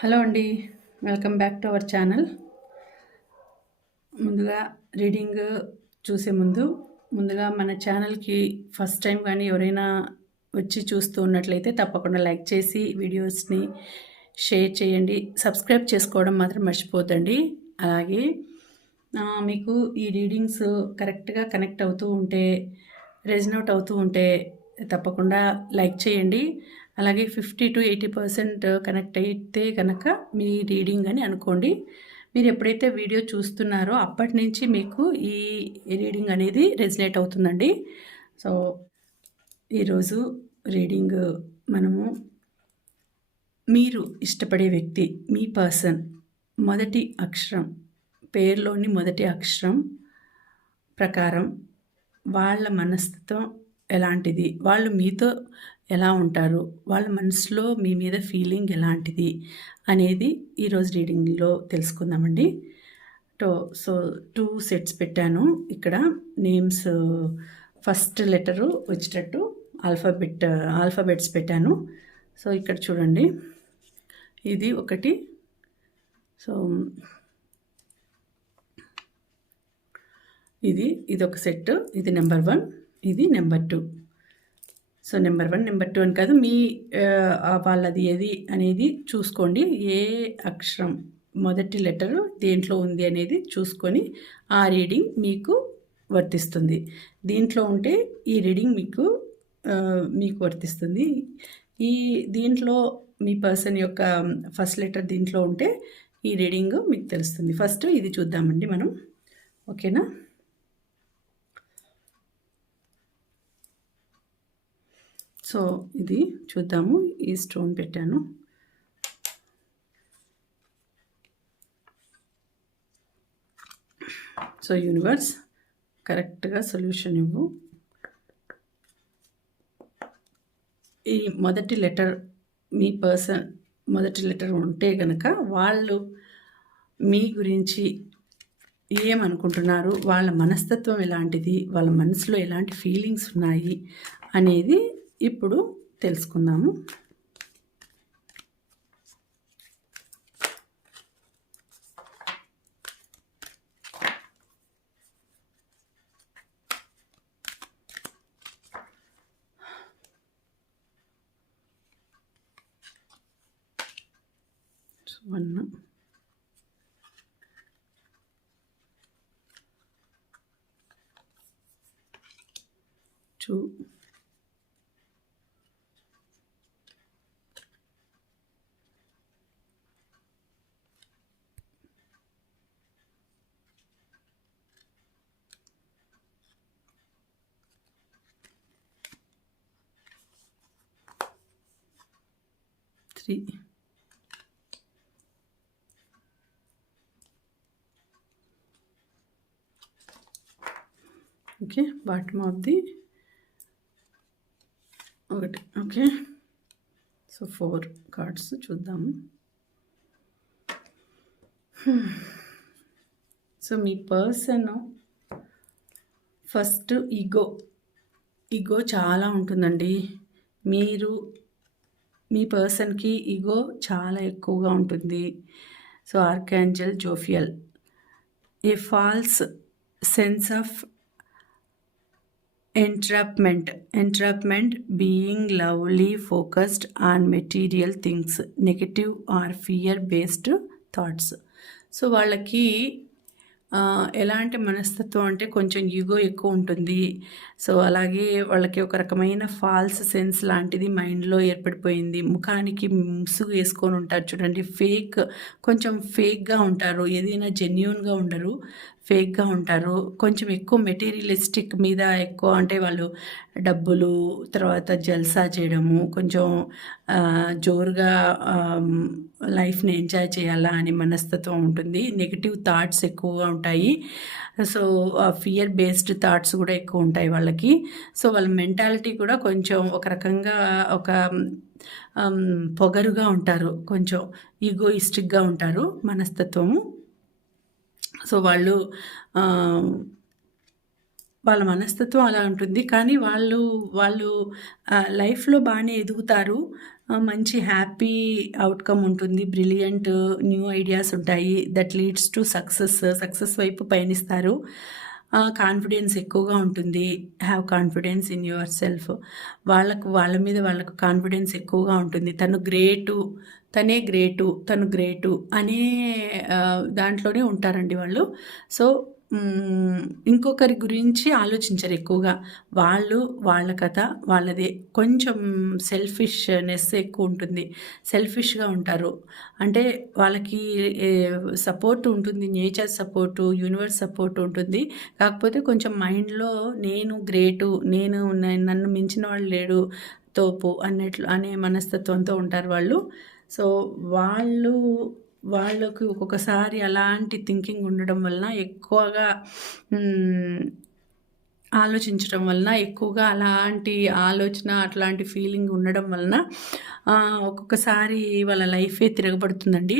Hello అండి welcome back to our channel. ముందుగా reading చూసే ముందు ముందుగా మన ఛానల్కి ఫస్ట్ టైం కానీ ఎవరైనా వచ్చి చూస్తూ ఉన్నట్లయితే తప్పకుండా లైక్ చేసి వీడియోస్ని షేర్ చేయండి. సబ్స్క్రైబ్ చేసుకోవడం మాత్రం మర్చిపోతండి అలాగే మీకు ఈ రీడింగ్స్ కరెక్ట్గా కనెక్ట్ అవుతూ ఉంటే రెజనౌట్ అవుతూ ఉంటే తప్పకుండా లైక్ చేయండి. అలాగే fifty to eighty percent connect అయితే కనుక మీ రీడింగ్ అని అనుకోండి. మీరు ఎప్పుడైతే వీడియో చూస్తున్నారో అప్పటి నుంచి మీకు ఈ రీడింగ్ అనేది రెజినేట్ అవుతుందండి. సో ఈరోజు రీడింగ్ మనము మీరు ఇష్టపడే వ్యక్తి మీ పర్సన్ మొదటి అక్షరం పేరులోని మొదటి అక్షరం ప్రకారం వాళ్ళ మనస్తత్వం ఎలాంటిది? వాళ్ళు మీతో ఎలా ఉంటారు వాళ్ళ మనసులో మీ మీద ఫీలింగ్ ఎలాంటిది అనేది ఈరోజు రీడింగ్లో తెలుసుకుందామండి. టో సో టూ సెట్స్ పెట్టాను. ఇక్కడ నేమ్స్ ఫస్ట్ లెటరు వచ్చేటట్టు ఆల్ఫాబెట్ ఆల్ఫాబెట్స్ పెట్టాను. సో ఇక్కడ చూడండి. ఇది ఒకటి. సో ఇది ఇది ఒక సెట్ ఇది నెంబర్ వన్. ఇది number two. So number one number two అని కాదు మీ వాళ్ళది ఏది అనేది చూసుకోండి. ఏ అక్షరం మొదటి లెటరు దేంట్లో ఉంది అనేది చూసుకొని ఆ రీడింగ్ మీకు వర్తిస్తుంది. దీంట్లో ఉంటే ఈ రీడింగ్ మీకు మీకు వర్తిస్తుంది. ఈ దీంట్లో మీ పర్సన్ యొక్క ఫస్ట్ లెటర్ దీంట్లో ఉంటే ఈ రీడింగ్ మీకు తెలుస్తుంది. ఫస్ట్ ఇది చూద్దామండి మనం. ఓకేనా? సో ఇది చూద్దాము. ఈ స్టోన్ పెట్టాను. సో యూనివర్స్ కరెక్ట్గా సొల్యూషన్ ఇవ్వు. ఈ మొదటి లెటర్ మీ పర్సన్ మొదటి లెటర్ ఉంటే కనుక వాళ్ళు మీ గురించి ఏమనుకుంటున్నారు? వాళ్ళ మనస్తత్వం ఎలాంటిది? వాళ్ళ మనసులో ఎలాంటి ఫీలింగ్స్ ఉన్నాయి? అనేది ఇప్పుడు తెలుసుకుందాము. One two three okay bottom of the ఒకటి. ఓకే సో ఫోర్ కార్డ్స్ చూద్దాము. Hmm. సో మీ పర్సన్ ఫస్ట్ ఈగో ఈగో చాలా ఉంటుందండి. మీరు మీ పర్సన్కి ఈగో చాలా ఎక్కువగా ఉంటుంది. So archangel Jophiel a false sense of entrapment. Entrapment being lovely focused on material things negative or fear based thoughts. So వాళ్ళకి ఎలాంటి మనస్తత్వం అంటే కొంచెం ఈగో ఎక్కువ ఉంటుంది. సో అలాగే వాళ్ళకి ఒక రకమైన ఫాల్స్ సెన్స్ లాంటిది మైండ్లో ఏర్పడిపోయింది. ముఖానికి ముసుగు వేసుకొని ఉంటారు చూడండి. ఫేక్ కొంచెం ఫేక్గా ఉంటారు. ఏదైనా జెన్యున్గా ఉండరు. ఫేక్గా ఉంటారు. కొంచెం ఎక్కువ మెటీరియలిస్టిక్ మీద ఎక్కువ అంటే వాళ్ళు డబ్బులు తర్వాత జల్సా చేయడము కొంచెం జోరుగా లైఫ్ని ఎంజాయ్ చేయాలా అని మనస్తత్వం ఉంటుంది. నెగిటివ్ థాట్స్ ఎక్కువగా ఉంటాయి. సో ఫియర్ బేస్డ్ థాట్స్ కూడా ఎక్కువ ఉంటాయి వాళ్ళకి. సో వాళ్ళ మెంటాలిటీ కూడా కొంచెం ఒక రకంగా ఒక పొగరుగా ఉంటారు. కొంచెం ఈగోయిస్టిక్గా ఉంటారు మనస్తత్వము. సో వాళ్ళు వాళ్ళ మనస్తత్వం అలా ఉంటుంది. కానీ వాళ్ళు వాళ్ళు లైఫ్లో బాగానే ఎదుగుతారు. మంచి హ్యాపీ అవుట్కమ్ ఉంటుంది. బ్రిలియంట్ న్యూ ఐడియాస్ ఉంటాయి. That leads to success success వైపు పయనిస్తారు. కాన్ఫిడెన్స్ ఎక్కువగా ఉంటుంది. Have confidence in yourself. వాళ్ళకు వాళ్ళ మీద వాళ్ళకు కాన్ఫిడెన్స్ ఎక్కువగా ఉంటుంది. తను గ్రేటు తనే గ్రేటు తను గ్రేటు అనే దాంట్లోనే ఉంటారండి వాళ్ళు. సో ఇంకొకరి గురించి ఆలోచించరు ఎక్కువగా. వాళ్ళు వాళ్ళ కథ వాళ్ళదే. కొంచెం సెల్ఫిష్నెస్ ఎక్కువ ఉంటుంది. సెల్ఫిష్గా ఉంటారు. అంటే వాళ్ళకి సపోర్ట్ ఉంటుంది. నేచర్ సపోర్టు యూనివర్స్ సపోర్ట్ ఉంటుంది. కాకపోతే కొంచెం మైండ్లో నేను గ్రేటు నేను నన్ను మించిన వాళ్ళు లేడు తోపు అన్నట్లు అనే మనస్తత్వంతో ఉంటారు వాళ్ళు. సో వాళ్ళు వాళ్ళకి ఒక్కొక్కసారి అలాంటి థింకింగ్ ఉండడం వలన ఎక్కువగా ఆలోచించడం వలన ఎక్కువగా అలాంటి ఆలోచన అట్లాంటి ఫీలింగ్ ఉండడం వలన ఒక్కొక్కసారి వాళ్ళ లైఫే తిరగబడుతుందండి.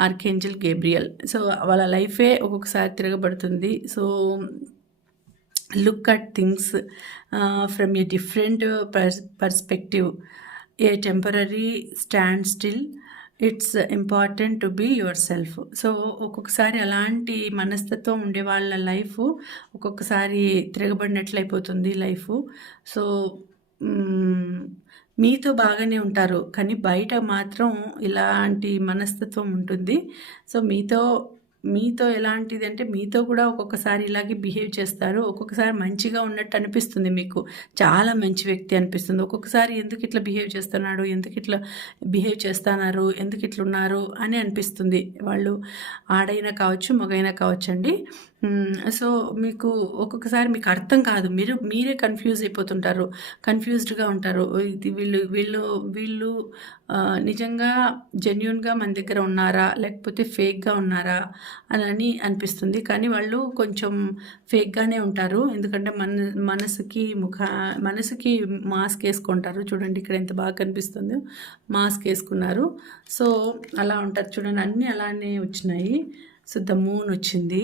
ఆర్కేంజల్ గేబ్రియల్ సో వాళ్ళ లైఫే ఒక్కొక్కసారి తిరగబడుతుంది. So look at things from a different pers perspective a temporary standstill it's important to be yourself so ఒక్కొక్కసారి అలాంటి మనస్తత్వం ఉండే వాళ్ళ లైఫ్ ఒక్కొక్కసారి తిరగబడినట్లు అయిపోతుంది లైఫ్ సో మీతో బాగానే ఉంటారు. కానీ బయట మాత్రం ఇలాంటి మనస్తత్వం ఉంటుంది. సో మీతో మీతో ఎలాంటిది అంటే మీతో కూడా ఒక్కొక్కసారి ఇలాగే బిహేవ్ చేస్తారు. ఒక్కొక్కసారి మంచిగా ఉన్నట్టు అనిపిస్తుంది మీకు. చాలా మంచి వ్యక్తి అనిపిస్తుంది. ఒక్కొక్కసారి ఎందుకు ఇట్లా బిహేవ్ చేస్తున్నాడు? ఎందుకు ఇట్లా బిహేవ్ చేస్తున్నారు? ఎందుకు ఇట్లా ఉన్నారు? అని అనిపిస్తుంది. వాళ్ళు ఆడైనా కావచ్చు మగైనా కావచ్చు అండి సో మీకు ఒక్కొక్కసారి మీకు అర్థం కాదు. మీరు మీరే కన్ఫ్యూజ్ అయిపోతుంటారు. కన్ఫ్యూజ్డ్గా ఉంటారు. ఇది వీళ్ళు వీళ్ళు వీళ్ళు నిజంగా జెన్యున్గా మన దగ్గర ఉన్నారా? లేకపోతే ఫేక్గా ఉన్నారా? అని అనిపిస్తుంది. కానీ వాళ్ళు కొంచెం ఫేక్గానే ఉంటారు. ఎందుకంటే మన మనసుకి ముఖ మనసుకి మాస్క్ వేసుకుంటారు. చూడండి ఇక్కడ ఎంత బాగా కనిపిస్తుందో. మాస్క్ వేసుకున్నారు. సో అలా ఉంటారు. చూడండి అన్నీ అలానే వచ్చినాయి. సో ద మూన్ వచ్చింది.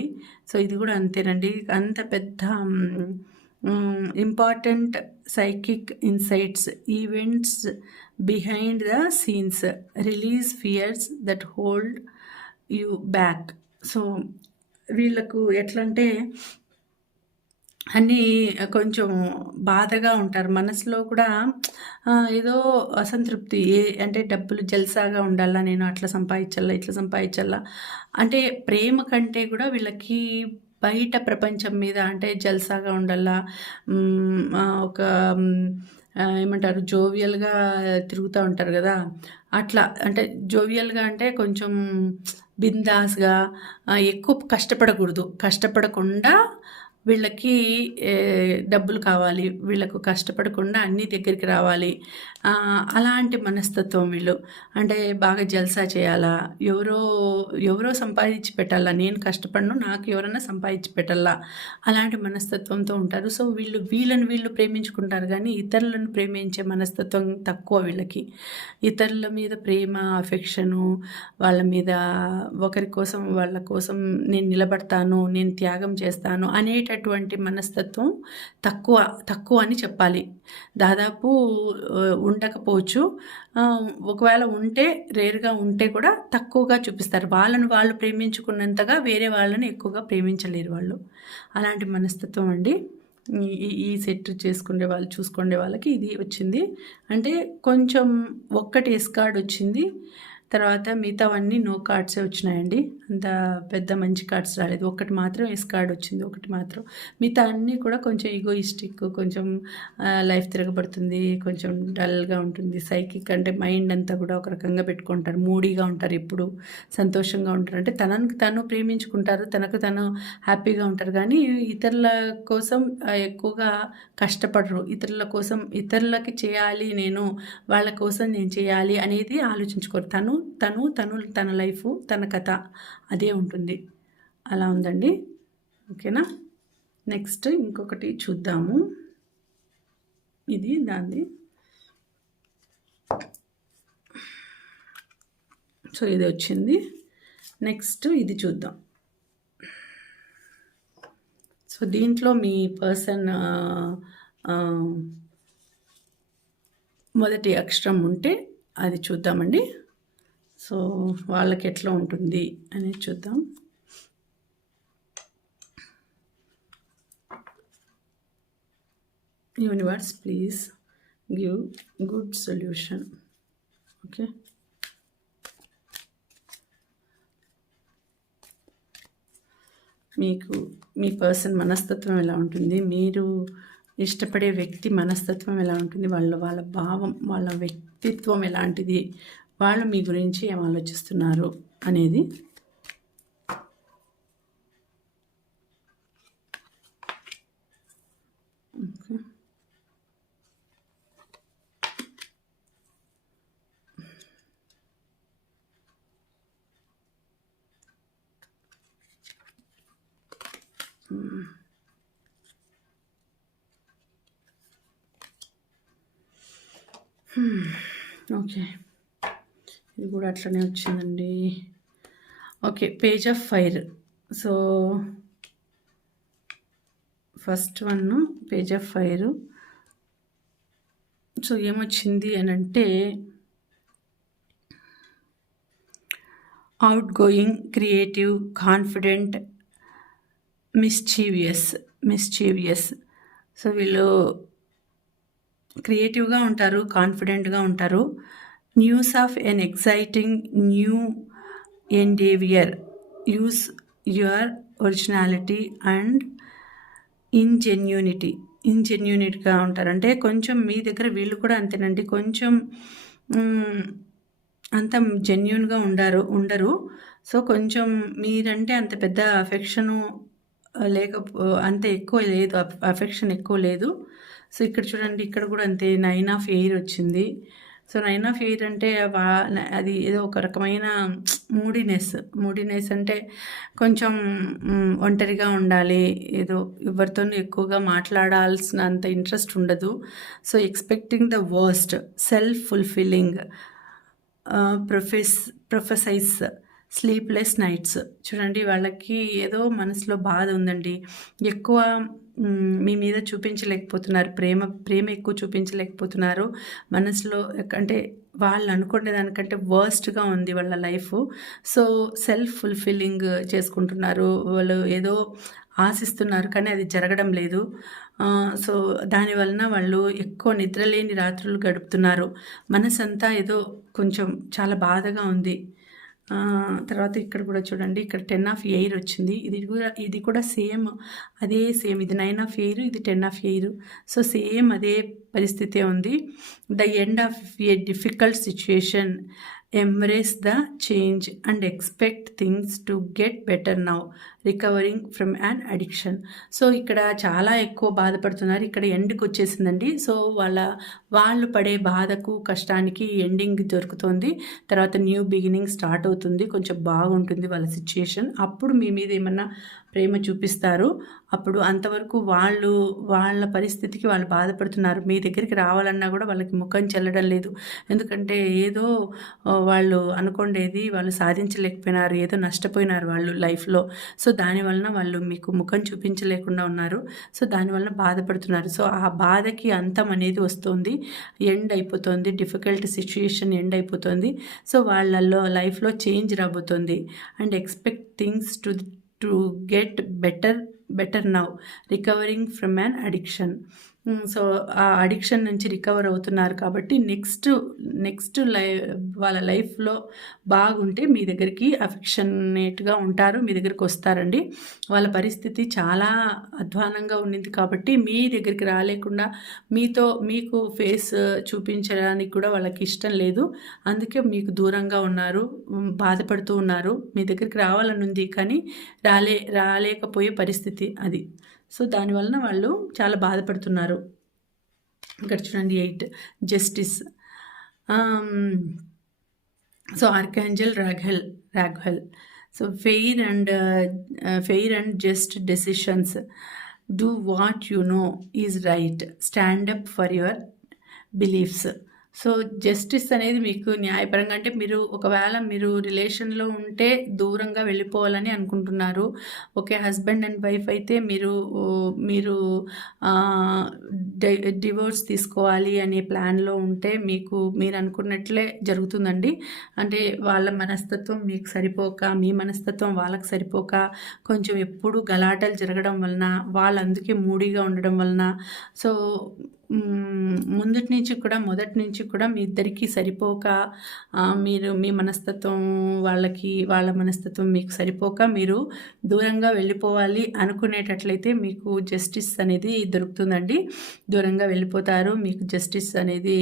సో ఇది కూడా అంతేనండి. అంత పెద్ద important psychic insights events behind the scenes release fears that hold you back. So వీళ్ళకు ఎట్లంటే అన్నీ కొంచెం బాధగా ఉంటారు. మనసులో కూడా ఏదో అసంతృప్తి ఏ అంటే డబ్బులు జల్సాగా ఉండాలా నేను అట్లా సంపాదించాలా ఇట్లా సంపాదించాలా? అంటే ప్రేమ కంటే కూడా వీళ్ళకి బయట ప్రపంచం మీద అంటే జల్సాగా ఉండాలా? ఒక ఏమంటారు జోవియల్గా తిరుగుతూ ఉంటారు కదా? అట్లా అంటే జోవియల్గా అంటే కొంచెం బిందాస్గా ఎక్కువ కష్టపడకూడదు. కష్టపడకుండా వీళ్ళకి డబ్బులు కావాలి వీళ్ళకు కష్టపడకుండా అన్ని దగ్గరికి రావాలి. అలాంటి మనస్తత్వం వీళ్ళు. అంటే బాగా జల్సా చేయాలా? ఎవరో ఎవరో సంపాదించి పెట్టాలా? నేను కష్టపడను నాకు ఎవరైనా సంపాదించి పెట్టాలా? అలాంటి మనస్తత్వంతో ఉంటారు. సో వీళ్ళు వీళ్ళని వీళ్ళు ప్రేమించుకుంటారు. కానీ ఇతరులను ప్రేమించే మనస్తత్వం తక్కువ వీళ్ళకి. ఇతరుల మీద ప్రేమ అఫెక్షను వాళ్ళ మీద ఒకరి కోసం వాళ్ళ కోసం నేను నిలబడతాను నేను త్యాగం చేస్తాను ఉండేటటువంటి మనస్తత్వం తక్కువ తక్కువ అని చెప్పాలి. దాదాపు ఉండకపోవచ్చు. ఒకవేళ ఉంటే రేరుగా ఉంటే కూడా తక్కువగా చూపిస్తారు. వాళ్ళను వాళ్ళు ప్రేమించుకున్నంతగా వేరే వాళ్ళని ఎక్కువగా ప్రేమించలేరు వాళ్ళు. అలాంటి మనస్తత్వం అండి. ఈ- ఈ ఈ సెట్ చేసుకునే వాళ్ళు చూసుకునే వాళ్ళకి ఇది వచ్చింది. అంటే కొంచెం ఒక్కటి ఎస్ కార్డ్ వచ్చింది. తర్వాత మిగతావన్నీ నో కార్డ్సే వచ్చినాయండి. అంత పెద్ద మంచి కార్డ్స్ రాలేదు. ఒకటి మాత్రం ఎస్ కార్డ్ వచ్చింది. ఒకటి మాత్రం మిగతా అన్నీ కూడా కొంచెం ఈగోయిస్టిక్ కొంచెం లైఫ్ తిరగబడుతుంది. కొంచెం డల్గా ఉంటుంది. సైకిక్ అంటే మైండ్ అంతా కూడా ఒక రకంగా పెట్టుకుంటారు. మూడీగా ఉంటారు ఎప్పుడు. సంతోషంగా ఉంటారు. అంటే తనకు తను ప్రేమించుకుంటారు. తనకు తను హ్యాపీగా ఉంటారు. కానీ ఇతరుల కోసం ఎక్కువగా కష్టపడరు. ఇతరుల కోసం ఇతరులకి చేయాలి నేను. వాళ్ళ కోసం నేను చేయాలి అనేది ఆలోచించుకోరు. తను తను తను తన లైఫ్ తన కథ అదే ఉంటుంది. అలా ఉందండి. ఓకేనా? నెక్స్ట్ ఇంకొకటి చూద్దాము. ఇది దాన్ని సో ఇది వచ్చింది. నెక్స్ట్ ఇది చూద్దాం. సో దీంట్లో మీ పర్సన్ మొదటి అక్షరం ఉంటే అది చూద్దామండి. సో వాళ్ళకి ఎట్లా ఉంటుంది అనేది చూద్దాం. Universe please give good solution. Okay. మీకు మీ పర్సన్ మనస్తత్వం ఎలా ఉంటుంది? మీరు ఇష్టపడే వ్యక్తి మనస్తత్వం ఎలా ఉంటుంది? వాళ్ళ వాళ్ళ భావం వాళ్ళ వ్యక్తిత్వం ఎలాంటిది? వాళ్ళు మీ గురించి ఏం ఆలోచిస్తున్నారు అనేది. ఓకే. ఇది కూడా అట్లనే వచ్చిందండి. Okay page of fire. So first one page of fire. So ఏమొచ్చింది అని అంటే outgoing creative confident mischievous mischievous so వీళ్ళు క్రియేటివ్గా ఉంటారు కాన్ఫిడెంట్గా ఉంటారు. News of an exciting new endeavour use your originality and ingenuity ఇన్జెన్యూనిటీగా ఉంటారు. అంటే కొంచెం మీ దగ్గర వీళ్ళు కూడా అంతేనండి. కొంచెం అంత జెన్యున్గా ఉండారు ఉండరు. సో కొంచెం మీరంటే అంత పెద్ద అఫెక్షను లేక అంత ఎక్కువ లేదు. అఫెక్షన్ ఎక్కువ లేదు. సో ఇక్కడ చూడండి ఇక్కడ కూడా అంతే. నైన్ ఆఫ్ ఎయిర్ వచ్చింది. సో నైన్ ఆఫ్ ఎయిట్ అంటే అది ఏదో ఒక రకమైన మూడీనెస్. మూడీనెస్ అంటే కొంచెం ఒంటరిగా ఉండాలి. ఏదో ఎవరితో ఎక్కువగా మాట్లాడాల్సిన అంత ఇంట్రెస్ట్ ఉండదు. So expecting the worst. Self fulfilling. Profess prophesize. Sleepless nights చూడండి వాళ్ళకి ఏదో మనసులో బాధ ఉందండి. ఎక్కువ మీ మీద చూపించలేకపోతున్నారు. ప్రేమ ప్రేమ ఎక్కువ చూపించలేకపోతున్నారు. మనసులో అంటే వాళ్ళు అనుకునే దానికంటే వర్స్ట్గా ఉంది వాళ్ళ లైఫ్ సో సెల్ఫ్ ఫుల్ఫిల్లింగ్ చేసుకుంటున్నారు. వాళ్ళు ఏదో ఆశిస్తున్నారు కానీ అది జరగడం లేదు. సో దాని వలన వాళ్ళు ఎక్కువ నిద్రలేని రాత్రులు గడుపుతున్నారు. మనసంతా ఏదో కొంచెం చాలా బాధగా ఉంది. తర్వాత ఇక్కడ కూడా చూడండి ఇక్కడ టెన్ ఆఫ్ ఎయిర్ వచ్చింది. ఇది కూడా ఇది కూడా సేమ్ అదే సేమ్ ఇది నైన్ ఆఫ్ ఎయిర్ ఇది ten of air so same అదే పరిస్థితి ఉంది. The end of a difficult situation embrace the change and expect things to get better now recovering from an addiction so ఇక్కడ చాలా ఎక్కువ బాధపడుతున్నారు. ఇక్కడ ఎండ్కి వచ్చేసిందండి. సో వాళ్ళ వాళ్ళు పడే బాధకు కష్టానికి ఎండింగ్ దొరుకుతుంది. తర్వాత న్యూ బిగినింగ్ స్టార్ట్ అవుతుంది. కొంచెం బాగుంటుంది వాళ్ళ సిచ్యుయేషన్ అప్పుడు మీ మీద ఏమన్నా ప్రేమ చూపిస్తారు? అప్పుడు అంతవరకు వాళ్ళు వాళ్ళ పరిస్థితికి వాళ్ళు బాధపడుతున్నారు. మీ దగ్గరికి రావాలన్నా కూడా వాళ్ళకి ముఖం చెల్లడం లేదు. ఎందుకంటే ఏదో వాళ్ళు అనుకోండేది వాళ్ళు సాధించలేకపోయినారు. ఏదో నష్టపోయినారు వాళ్ళు లైఫ్లో సో దానివలన వాళ్ళు మీకు ముఖం చూపించలేకుండా ఉన్నారు. సో దానివలన బాధపడుతున్నారు. సో ఆ బాధకి అంతం అనేది వస్తుంది. ఎండ్ అయిపోతుంది. డిఫికల్ట్ సిచ్యుయేషన్ ఎండ్ అయిపోతుంది. సో వాళ్ళల్లో లైఫ్లో చేంజ్ రాబోతుంది. And expect things to to get better better now. Recovering from an addiction. So ఆ అడిక్షన్ నుంచి రికవర్ అవుతున్నారు కాబట్టి నెక్స్ట్ నెక్స్ట్ లై వాళ్ళ లైఫ్లో బాగుంటే మీ దగ్గరికి అఫెక్షనేట్గా ఉంటారు మీ దగ్గరికి వస్తారండి. వాళ్ళ పరిస్థితి చాలా అధ్వానంగా ఉండింది కాబట్టి మీ దగ్గరికి రాలేకుండా మీతో మీకు ఫేస్ చూపించడానికి కూడా వాళ్ళకి ఇష్టం లేదు. అందుకే మీకు దూరంగా ఉన్నారు బాధపడుతూ ఉన్నారు. మీ దగ్గరికి రావాలని ఉంది కానీ రాలే రాలేకపోయే పరిస్థితి అది. సో దానివలన వాళ్ళు చాలా బాధపడుతున్నారు. ఇక్కడ చూడండి eight. Justice. So archangel Raguel Raguel. So fair and fair and just decisions. Do what you know is right stand up for your beliefs so justice అనేది మీకు న్యాయపరంగా అంటే మీరు ఒకవేళ మీరు రిలేషన్లో ఉంటే దూరంగా వెళ్ళిపోవాలని అనుకుంటున్నారు. ఓకే హస్బెండ్ అండ్ వైఫ్ అయితే మీరు మీరు డివోర్స్ తీసుకోవాలి అనే ప్లాన్లో ఉంటే మీకు మీరు అనుకున్నట్లే జరుగుతుందండి. అంటే వాళ్ళ మనస్తత్వం మీకు సరిపోక మీ మనస్తత్వం వాళ్ళకి సరిపోక కొంచెం ఎప్పుడు గలాటలు జరగడం వలన వాళ్ళు అందుకే మూడీగా ఉండడం వలన సో ముందటి నుంచి కూడా మొదటి నుంచి కూడా మీ ఇద్దరికీ సరిపోక మీరు మీ మనస్తత్వం వాళ్ళకి వాళ్ళ మనస్తత్వం మీకు సరిపోక మీరు దూరంగా వెళ్ళిపోవాలి అనుకునేటట్లయితే మీకు జస్టిస్ అనేది దొరుకుతుందండి. దూరంగా వెళ్ళిపోతారు మీకు జస్టిస్ అనేది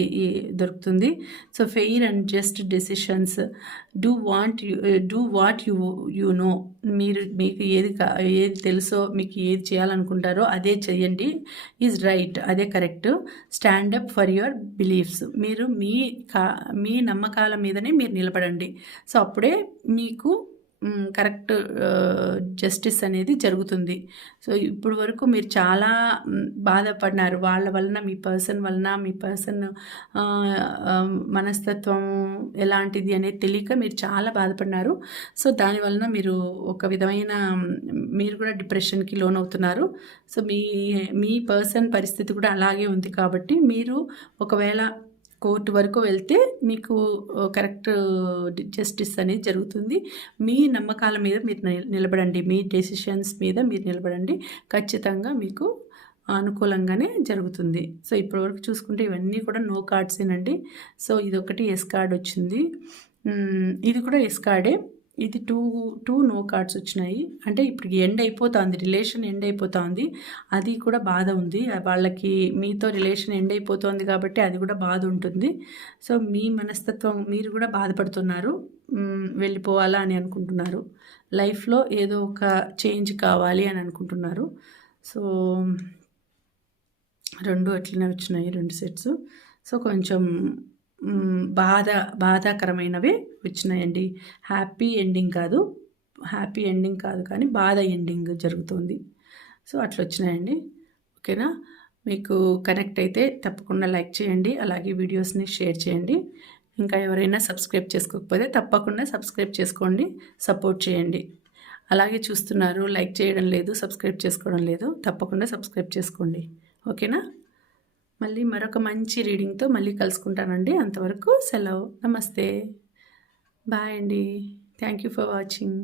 దొరుకుతుంది. So fair and just decisions do want you do what you you know మీరు మీకు ఏది ఏది తెలుసో మీకు ఏది చేయాలనుకుంటారో అదే చేయండి. ఈజ్ రైట్ అదే correct stand up for your beliefs మీరు మీ కా మీ నమ్మకాల మీదనే మీరు నిలబడండి. సో అప్పుడే మీకు కరెక్ట్ జస్టిస్ అనేది జరుగుతుంది. సో ఇప్పుడు వరకు మీరు చాలా బాధపడినారు. వాళ్ళ వలన మీ పర్సన్ వలన మీ పర్సన్ మనస్తత్వం ఎలాంటిది అనేది తెలియక మీరు చాలా బాధపడినారు. సో దాని వలన మీరు ఒక విధమైన మీరు కూడా డిప్రెషన్కి లోన్ అవుతున్నారు సో మీ మీ పర్సన్ పరిస్థితి కూడా అలాగే ఉంది కాబట్టి మీరు ఒకవేళ కోర్టు వరకు వెళ్తే మీకు కరెక్ట్ జస్టిస్ అనేది జరుగుతుంది. మీ నమ్మకాల మీద మీరు నిలబడండి. మీ డెసిషన్స్ మీద మీరు నిలబడండి. ఖచ్చితంగా మీకు అనుకూలంగానే జరుగుతుంది. సో ఇప్పటివరకు చూసుకుంటే ఇవన్నీ కూడా నో కార్డ్సేనండి. సో ఇదొకటి ఎస్ కార్డ్ వచ్చింది. ఇది కూడా ఎస్ కార్డే. ఇది టూ టూ నో కార్డ్స్ వచ్చినాయి. అంటే ఇప్పుడు ఎండ్ అయిపోతుంది రిలేషన్ ఎండ్ అయిపోతుంది. అది కూడా బాధ ఉంది. వాళ్ళకి మీతో రిలేషన్ ఎండ్ అయిపోతుంది కాబట్టి అది కూడా బాధ ఉంటుంది. సో మీ మనస్తత్వం మీరు కూడా బాధపడుతున్నారు. వెళ్ళిపోవాలా అని అనుకుంటున్నారు. లైఫ్లో ఏదో ఒక చేంజ్ కావాలి అని అనుకుంటున్నారు. సో రెండు అట్లనే వచ్చినాయి రెండు సెట్స్. సో కొంచెం బాధ బాధాకరమైనవి. వచ్చినాయండి. హ్యాపీ ఎండింగ్ కాదు. హ్యాపీ ఎండింగ్ కాదు కానీ బాధ ఎండింగ్ జరుగుతుంది. సో అట్లా వచ్చినాయండి. ఓకేనా? మీకు కనెక్ట్ అయితే తప్పకుండా లైక్ చేయండి. అలాగే వీడియోస్ని షేర్ చేయండి. ఇంకా ఎవరైనా సబ్స్క్రైబ్ చేసుకోకపోతే తప్పకుండా సబ్స్క్రైబ్ చేసుకోండి. సపోర్ట్ చేయండి. అలాగే చూస్తున్నారు లైక్ చేయడం లేదు సబ్స్క్రైబ్ చేసుకోవడం లేదు. తప్పకుండా సబ్స్క్రైబ్ చేసుకోండి. ఓకేనా? మళ్ళీ మరొక మంచి రీడింగ్తో మళ్ళీ కలుసుకుంటానండి. అంతవరకు సెలవు. నమస్తే. బాయ్ అండి థ్యాంక్ యూ ఫర్ వాచింగ్